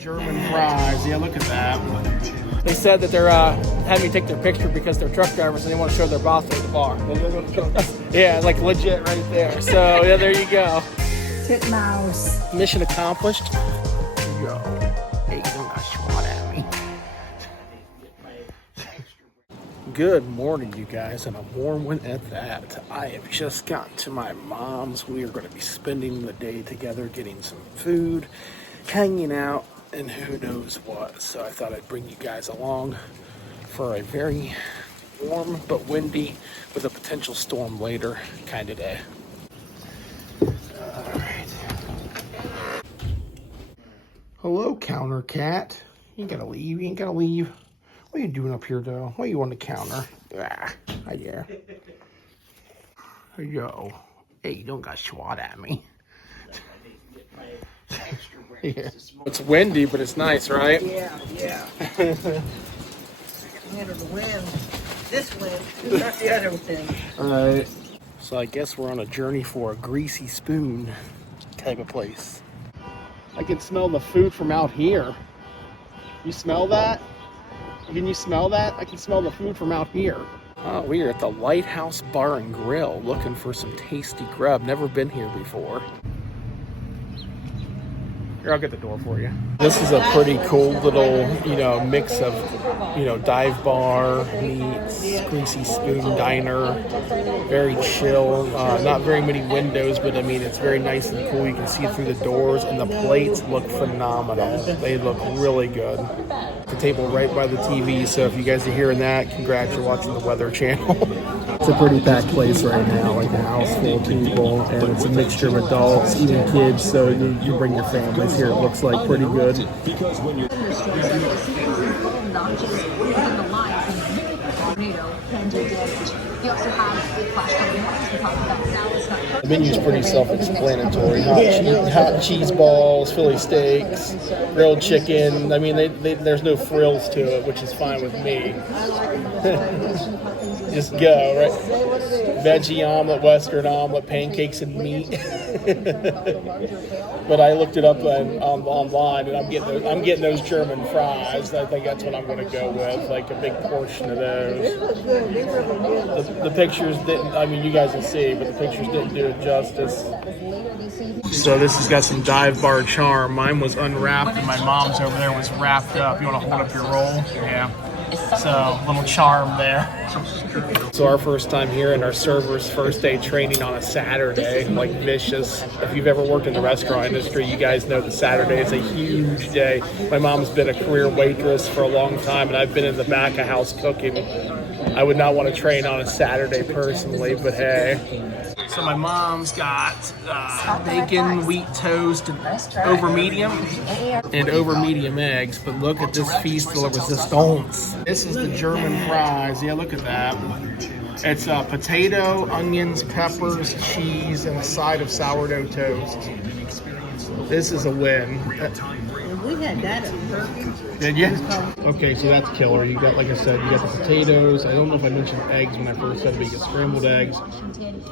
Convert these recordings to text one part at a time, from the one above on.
German fries. Yeah, look at that. They said that they're having me take their picture because they're truck drivers and they want to show their boss at the bar. Yeah, like legit right there. So yeah, there you go. Titmouse. Mission accomplished. Yo, hey, don't got swat at me. Good morning, you guys, and a warm one at that. I have just gotten to my mom's. We are going to be spending the day together, getting some food, hanging out, and who knows what. So I thought I'd bring you guys along for a very warm but windy, with a potential storm later kind of day. All right. Hello, counter cat. You ain't gotta leave. You ain't gotta leave. What are you doing up here, though? What are you on the counter? Ah, yeah. Yo. Hey, you don't got swat at me. Yeah. It's windy, but it's nice, right? Yeah. I can handle the wind. This wind, not the other wind. Alright. So I guess we're on a journey for a greasy spoon type of place. I can smell the food from out here. You smell that? Can you smell that? I can smell the food from out here. Oh, we are at the Lighthouse Bar and Grill looking for some tasty grub. Never been here before. Here, I'll get the door for you. This is a pretty cool little, mix of, dive bar, meats, greasy spoon diner. Very chill. Not very many windows, but I mean, it's very nice and cool. You can see through the doors, and the plates look phenomenal. They look really good. The table right by the TV, so if you guys are hearing that, congrats, you're watching the Weather Channel. It's a pretty packed place right now, like a house full of people, and it's a mixture of adults, even kids, so you bring your families here. It looks like pretty good. The menu's pretty self-explanatory. Hot cheese balls, Philly steaks, grilled chicken. I mean, there's no frills to it, which is fine with me. Just go, right? Veggie omelet, Western omelet, pancakes and meat. But I looked it up online, and I'm getting those German fries. I think that's what I'm going to go with, like a big portion of those. The pictures didn't. I mean, you guys will see, but the pictures didn't do it justice. So this has got some dive bar charm. Mine was unwrapped, and my mom's over there was wrapped up. You want to hold up your roll? Yeah. So, a little charm there. So our first time here, and our server's first day training on a Saturday, like vicious. If you've ever worked in the restaurant industry, you guys know that Saturday is a huge day. My mom's been a career waitress for a long time, and I've been in the back of house cooking. I would not want to train on a Saturday personally, but hey. So my mom's got bacon, wheat toast, and over medium eggs. But look at this feast de la resistance. This is the German fries. Yeah, look at that. It's potato, onions, peppers, cheese, and a side of sourdough toast. This is a win. We had that at first. Did you? Okay, so that's killer. You got, like I said, you got the potatoes. I don't know if I mentioned eggs when I first said, but you get scrambled eggs.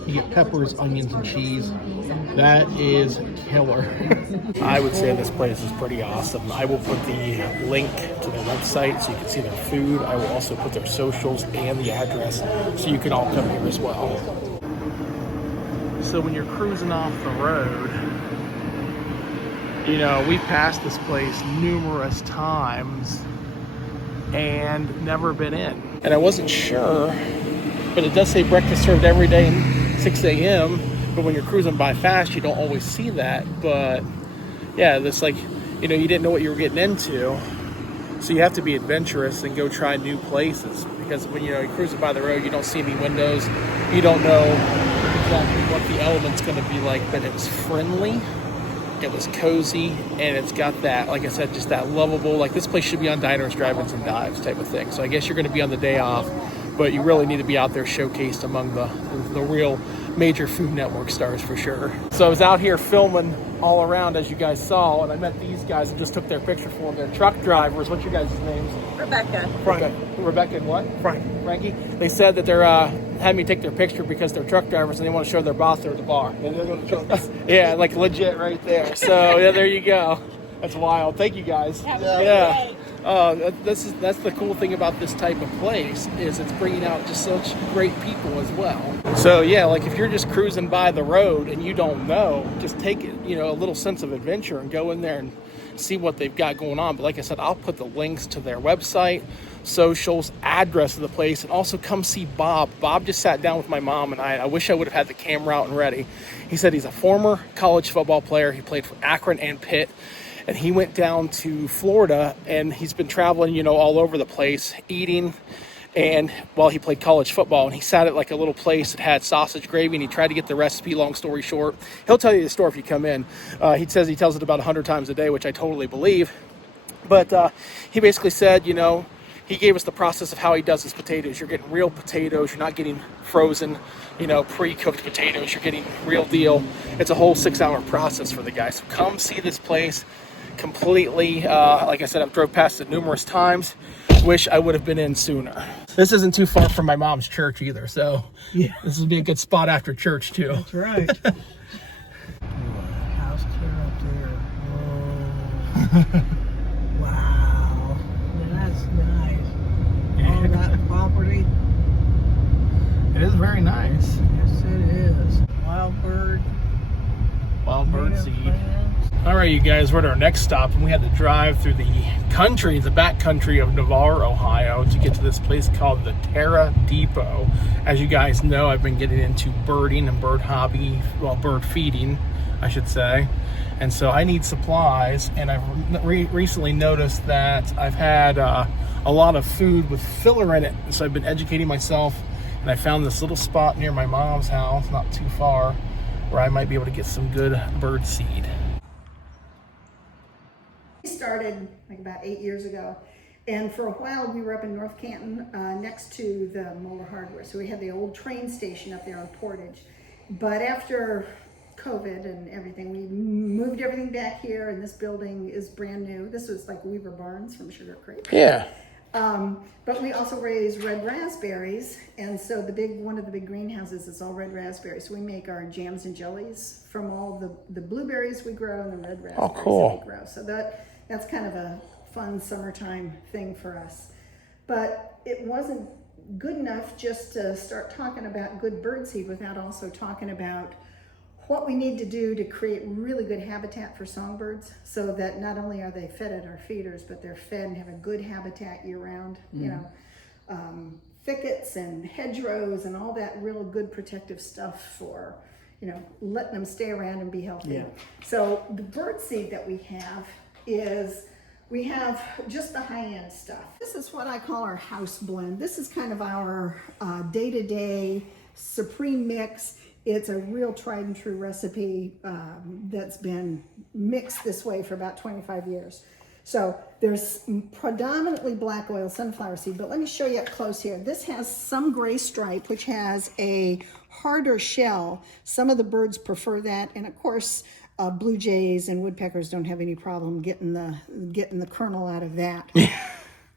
You get peppers, onions, and cheese. That is killer. I would say this place is pretty awesome. I will put the link to their website so you can see their food. I will also put their socials and the address so you can all come here as well. So when you're cruising off the road, we've passed this place numerous times and never been in. And I wasn't sure, but it does say breakfast served every day at 6 a.m. But when you're cruising by fast, you don't always see that. But yeah, this you didn't know what you were getting into. So you have to be adventurous and go try new places. Because when you're cruising by the road, you don't see any windows. You don't know exactly what the element's going to be like, but it was friendly. It was cozy, and it's got that, like I said, just that lovable, like this place should be on diners, drive-ins, and dives type of thing. So I guess you're going to be on the day off, but you really need to be out there showcased among the real major Food Network stars for sure. So I was out here filming all around, as you guys saw, and I met these guys and just took their picture for them. They're truck drivers. What's your guys' names? Rebecca. Rebecca and what? Frankie. They said that they're having me take their picture because they're truck drivers and they want to show their boss they're at the bar. Yeah, like legit right there. So yeah, there you go. That's wild. Thank you guys. Yeah. That's the cool thing about this type of place is it's bringing out just such great people as well. So yeah, like if you're just cruising by the road and you don't know, just take it, a little sense of adventure and go in there and see what they've got going on. But like I said, I'll put the links to their website, socials, address of the place, and also come see Bob. Bob just sat down with my mom and I wish I would have had the camera out and ready. He said he's a former college football player. He played for Akron and Pitt. And he went down to Florida and he's been traveling, all over the place, eating. And while he played college football, and he sat at like a little place that had sausage gravy, and he tried to get the recipe. Long story short, he'll tell you the story if you come in. He says he tells it about 100 times a day, which I totally believe. But he basically said, he gave us the process of how he does his potatoes. You're getting real potatoes. You're not getting frozen, pre-cooked potatoes. You're getting real deal. It's a whole 6-hour process for the guy. So come see this place. Completely, like I said, I've drove past it numerous times. Wish I would have been in sooner. This isn't too far from my mom's church either, so yeah, this would be a good spot after church too. That's right. House Terra up there. Whoa. Wow. That's nice. All that property. It is very nice. Yes, it is. Wild bird seed. All right, you guys, we're at our next stop, and we had to drive through the back country of Navarre, Ohio, to get to this place called the Terra Depot. As you guys know, I've been getting into birding and bird feeding, I should say. And so I need supplies, and I've recently noticed that I've had a lot of food with filler in it. And so I've been educating myself, and I found this little spot near my mom's house, not too far, where I might be able to get some good bird seed. We started like about 8 years ago, and for a while we were up in North Canton next to the Moeller Hardware. So we had the old train station up there on Portage. But after COVID and everything, we moved everything back here, and this building is brand new. This was like Weaver Barnes from Sugar Creek. Yeah. But we also raise red raspberries, and so one of the big greenhouses is all red raspberries. So we make our jams and jellies from all the blueberries we grow and the red raspberries that we grow. So that's kind of a fun summertime thing for us. But it wasn't good enough just to start talking about good birdseed without also talking about what we need to do to create really good habitat for songbirds, so that not only are they fed at our feeders, but they're fed and have a good habitat year round. Thickets and hedgerows and all that real good protective stuff for, letting them stay around and be healthy. Yeah. So the bird seed that we have just the high-end stuff. This is what I call our house blend. This is kind of our day-to-day supreme mix. It's a real tried and true recipe that's been mixed this way for about 25 years. So there's predominantly black oil sunflower seed, but let me show you up close here. This has some gray stripe, which has a harder shell. Some of the birds prefer that, and of course, blue jays and woodpeckers don't have any problem getting the kernel out of that.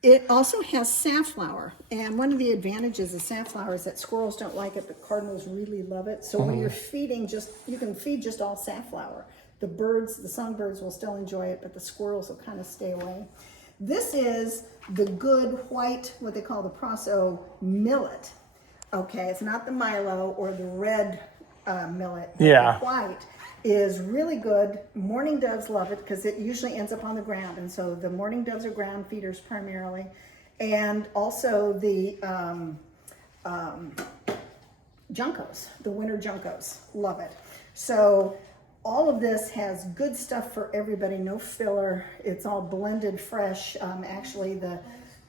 It also has safflower, and one of the advantages of safflower is that squirrels don't like it, but cardinals really love it. So when you're feeding, you can feed just all safflower. The songbirds will still enjoy it, but the squirrels will kind of stay away. This is the good white, what they call the Proso millet. Okay, it's not the Milo or the red millet. Yeah. The white is really good. Mourning doves love it because it usually ends up on the ground, and so the mourning doves are ground feeders primarily, and also the juncos, the winter juncos, love it. So all of this has good stuff for everybody, no filler. It's all blended fresh. Actually, the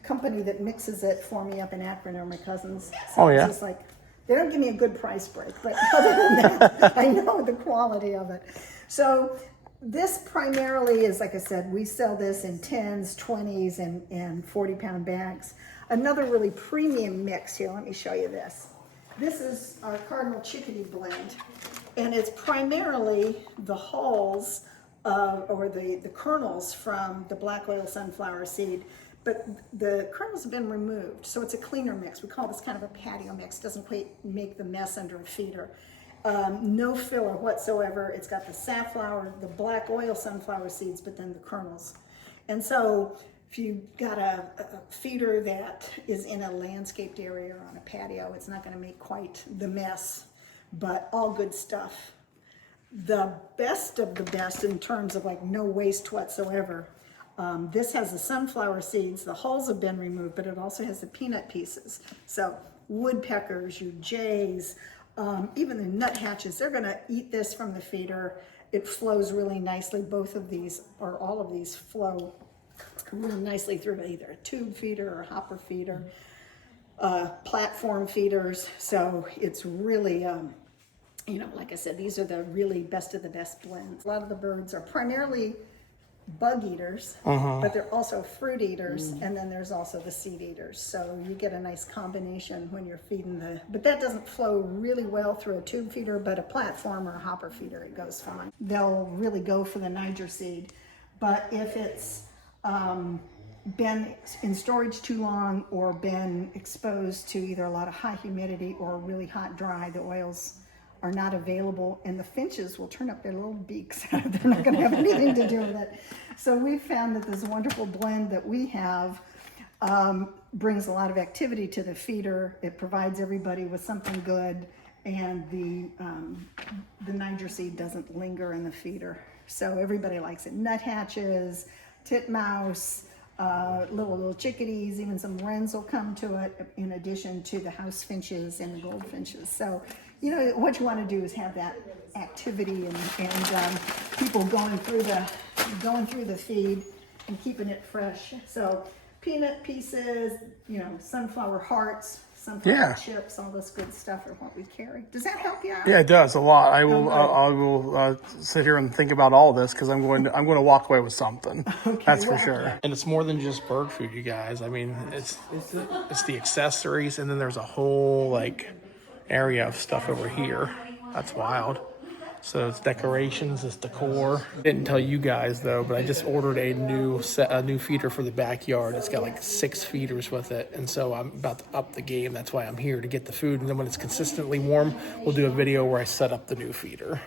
company that mixes it for me up in Akron are my cousins. So it's just like, they don't give me a good price break, but other than that, I know the quality of it. So this primarily is, like I said, we sell this in 10s, 20s, and 40-pound bags. Another really premium mix here, let me show you this. This is our Cardinal Chickadee blend, and it's primarily the hulls or the kernels from the black oil sunflower seed. But the kernels have been removed, so it's a cleaner mix. We call this kind of a patio mix. Doesn't quite make the mess under a feeder. No filler whatsoever. It's got the safflower, the black oil sunflower seeds, but then the kernels. And so if you got a feeder that is in a landscaped area or on a patio, it's not going to make quite the mess, but all good stuff. The best of the best in terms of like no waste whatsoever. This has the sunflower seeds. The hulls have been removed, but it also has the peanut pieces. So woodpeckers, your jays, even the nuthatches, they're going to eat this from the feeder. It flows really nicely. Both of these, or all of these, flow really nicely through either a tube feeder or a hopper feeder, platform feeders. So it's really, you know, like I said, these are the really best of the best blends. A lot of the birds are primarily bug eaters, but they're also fruit eaters, and then there's also the seed eaters. So you get a nice combination when you're feeding but that doesn't flow really well through a tube feeder, but a platform or a hopper feeder, it goes fine. They'll really go for the Niger seed, but if it's been in storage too long or been exposed to either a lot of high humidity or really hot dry, the oils are not available, and the finches will turn up their little beaks. They're not going to have anything to do with it. So we found that this wonderful blend that we have brings a lot of activity to the feeder. It provides everybody with something good, and the Niger seed doesn't linger in the feeder. So everybody likes it. Nuthatches, titmouse, little chickadees, even some wrens will come to it, in addition to the house finches and the goldfinches. So, you know, what you want to do is have that activity and people going through the feed and keeping it fresh. So peanut pieces, you know, sunflower hearts, sunflower chips, all this good stuff are what we carry. Does that help you out? Yeah, it does a lot. I will sit here and think about all this because I'm going to walk away with something. Okay, that's for sure. And it's more than just bird food, you guys. I mean, it's the accessories, and then there's a whole like area of stuff over here. That's wild. So it's decorations, it's decor. Didn't tell you guys though, but I just ordered a new feeder for the backyard. It's got like 6 feeders with it, and so I'm about to up the game. That's why I'm here, to get the food, and then when it's consistently warm, we'll do a video where I set up the new feeder.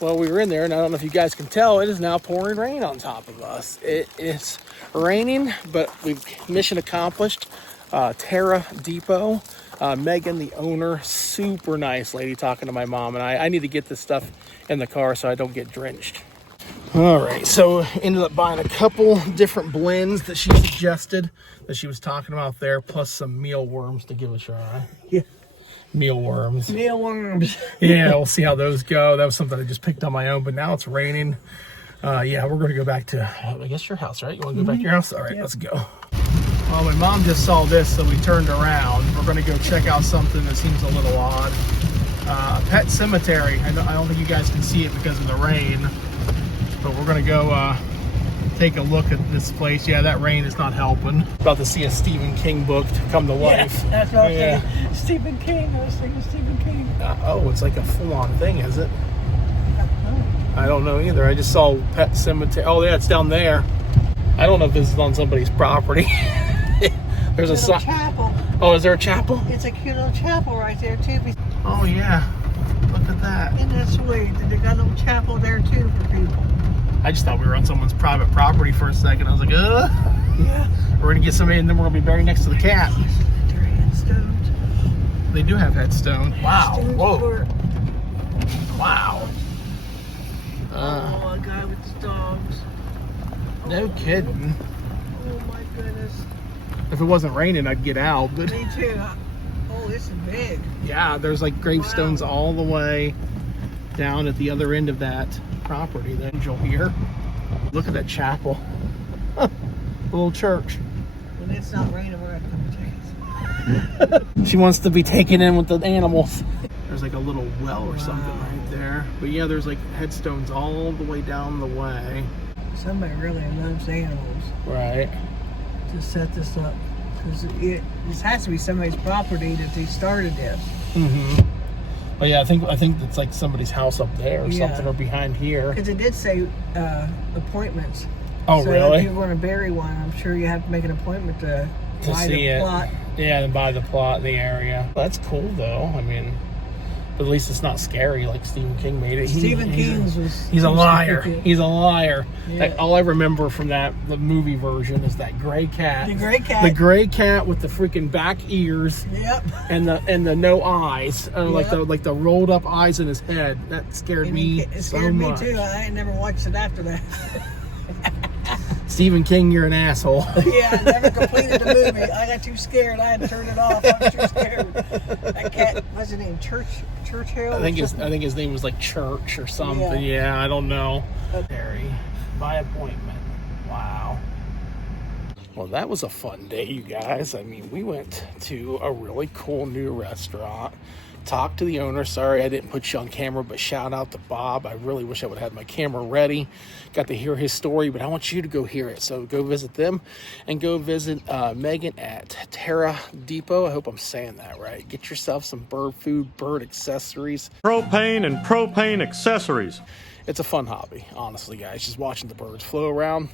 Well, we were in there, and I don't know if you guys can tell, it is now pouring rain on top of us. It is raining, but we've mission accomplished. Terra Depot. Megan, the owner, super nice lady, talking to my mom, and I need to get this stuff in the car so I don't get drenched. All right, so ended up buying a couple different blends that she suggested, that she was talking about there, plus some mealworms to give a try. Yeah. Mealworms. Mealworms. Yeah, we'll see how those go. That was something I just picked on my own, but now it's raining. Yeah, we're going to go back to, I guess, your house, right? You want to go back to your house? All right, Let's go. Well, my mom just saw this, so we turned around. We're going to go check out something that seems a little odd. Pet cemetery. I don't think you guys can see it because of the rain, but we're going to go take a look at this place. Yeah, that rain is not helping. About to see a Stephen King book come to life. Yeah, that's what I was thinking. Stephen King. I was thinking Stephen King. Oh, it's like a full-on thing, is it? I don't know either. I just saw Pet Cemetery. Oh, yeah, it's down there. I don't know if this is on somebody's property. There's a chapel. Oh, is there a chapel? It's a cute little chapel right there too. Oh yeah, look at that. Isn't that sweet? They got a little chapel there too for people. I just thought we were on someone's private property for a second. I was like, yeah. We're gonna get somebody, and then we're gonna be buried next to the cat. They're headstones. They do have headstone. Wow. Whoa. Wow. A guy with his dogs. No kidding. Oh my goodness. If it wasn't raining, I'd get out. But me too. Oh, this is big. Yeah, there's like gravestones all the way down at the other end of that property. The angel here. Look at that chapel. A little church. When it's not raining, we're gonna come take it. She wants to be taken in with the animals. There's like a little well or something right there. But yeah, there's like headstones all the way down the way. Somebody really loves animals. Right. To set this up, because this has to be somebody's property that they started this. Mm-hmm. But yeah, I think it's like somebody's house up there or something, or behind here. Because it did say appointments. Oh, so really? If you want to bury one, I'm sure you have to make an appointment to buy see the it. plot. Yeah, and buy the plot in the area. That's cool though. I mean, But at least it's not scary like Stephen King made it. Stephen King's was. He's a liar. He's a liar. Yeah. All I remember from the movie version is that gray cat. The gray cat. The gray cat with the freaking back ears. Yep. And the no eyes, like Yep. the rolled up eyes in his head. That scared me It so scared me much. too. I ain't never watched it after that. Stephen King, you're an asshole. Yeah, I never completed the movie. I got too scared. I had to turn it off. I was too scared. That cat, what's his name? Churchill? I think his name was like Church or something. Yeah, I don't know. Harry, by appointment. Wow. Well, that was a fun day, you guys. I mean, we went to a really cool new restaurant. Talked to the owner. Sorry I didn't put you on camera, but shout out to Bob. I really wish I would have had my camera ready. Got to hear his story, but I want you to go hear it. So go visit them and go visit Megan at Terra Depot. I hope I'm saying that right. Get yourself some bird food, bird accessories. Propane and propane accessories. It's a fun hobby, honestly, guys. Just watching the birds flow around.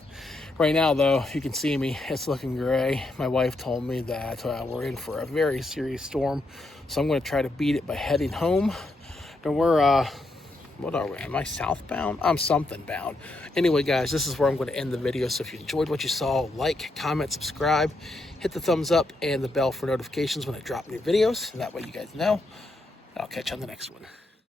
Right now, though, if you can see me, it's looking gray. My wife told me that we're in for a very serious storm, so I'm going to try to beat it by heading home. And we're, what are we? Am I southbound? I'm something bound. Anyway, guys, this is where I'm going to end the video. So if you enjoyed what you saw, like, comment, subscribe, hit the thumbs up and the bell for notifications when I drop new videos. That way you guys know. I'll catch you on the next one.